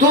2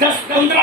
10 15